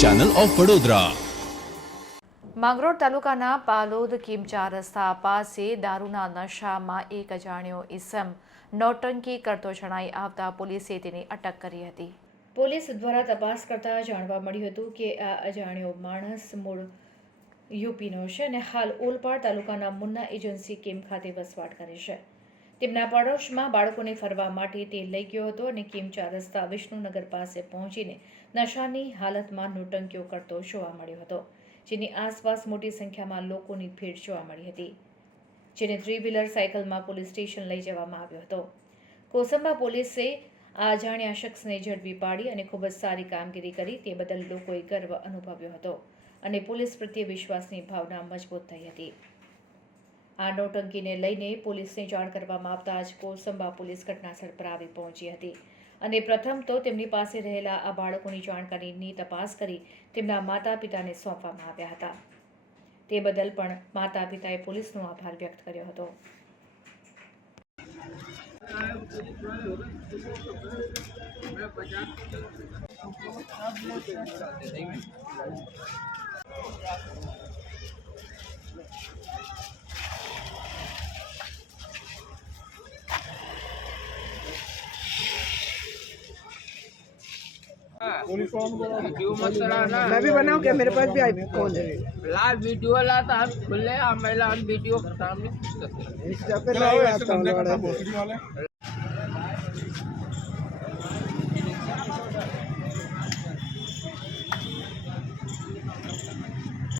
Channel of Vadodara Mangrol તાલુકાના પાલોદ કિમચા રસ્તા પાસે દારૂના નશામાં એક અજાણ્યો ઇસમ નોટંકી કરતો જણાઈ આવતા પોલીસે તેની અટક કરી હતી. પોલીસ દ્વારા તપાસ કરતા જાણવા મળ્યું હતું કે આ અજાણ્યો માણસ મૂળ યુપીનો છે અને હાલ ઓલપાડ તાલુકાના મુન્ના એજન્સી કેમ્પ ખાતે વસવાટ કરે છે. તેમના પડોશમાં બાળકોને ફરવા માટે તે લઈ ગયો હતો અને કિમચા રસ્તા વિષ્ણુનગર પાસે પહોંચીને નશાની હાલતમાં નોટંકીઓ કરતો જોવા મળ્યો હતો, જેની આસપાસ મોટી સંખ્યામાં લોકોની ભીડ જોવા મળી હતી, જેને થ્રી વ્હીલર સાયકલમાં પોલીસ સ્ટેશન લઈ જવામાં આવ્યો હતો. કોસંબા પોલીસે આ અજાણ્યા શખ્સને ઝડપી પાડી અને ખૂબ જ સારી કામગીરી કરી તે બદલ લોકોએ ગર્વ અનુભવ્યો હતો અને પોલીસ પ્રત્યે વિશ્વાસની ભાવના મજબૂત થઈ હતી. આ નોટંકીને લઈને પોલીસને જાણ કરવામાં આવતા જ કોસંબા પોલીસ ઘટનાસ્થળ પર આવી પહોંચી હતી. અને પ્રથમ તો તેમની પાસે રહેલા આ બાળકોની જાણકારીની તપાસ કરી તેમના માતા પિતાને સોંપવામાં આવ્યા હતા. તે બદલ પણ માતા પિતાએ પોલીસનો આભાર વ્યક્ત કર્યો હતો. वीडियो मत चलाना मैं भी बनाऊँ क्या? मेरे पास भी आईफोन है। लाल वीडियो लाता हम खुले हम महिला हम वीडियो सामने इंस्टा पे लाइव आता हूँ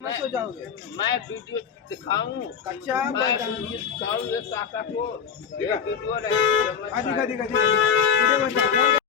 मैं सो जाओगे। मैं वीडियो दिखाऊँ। कच्चा मैं वीडियो दिखाऊँ ये काका को। ये वीडियो हाँ दिखा दिखा दिखा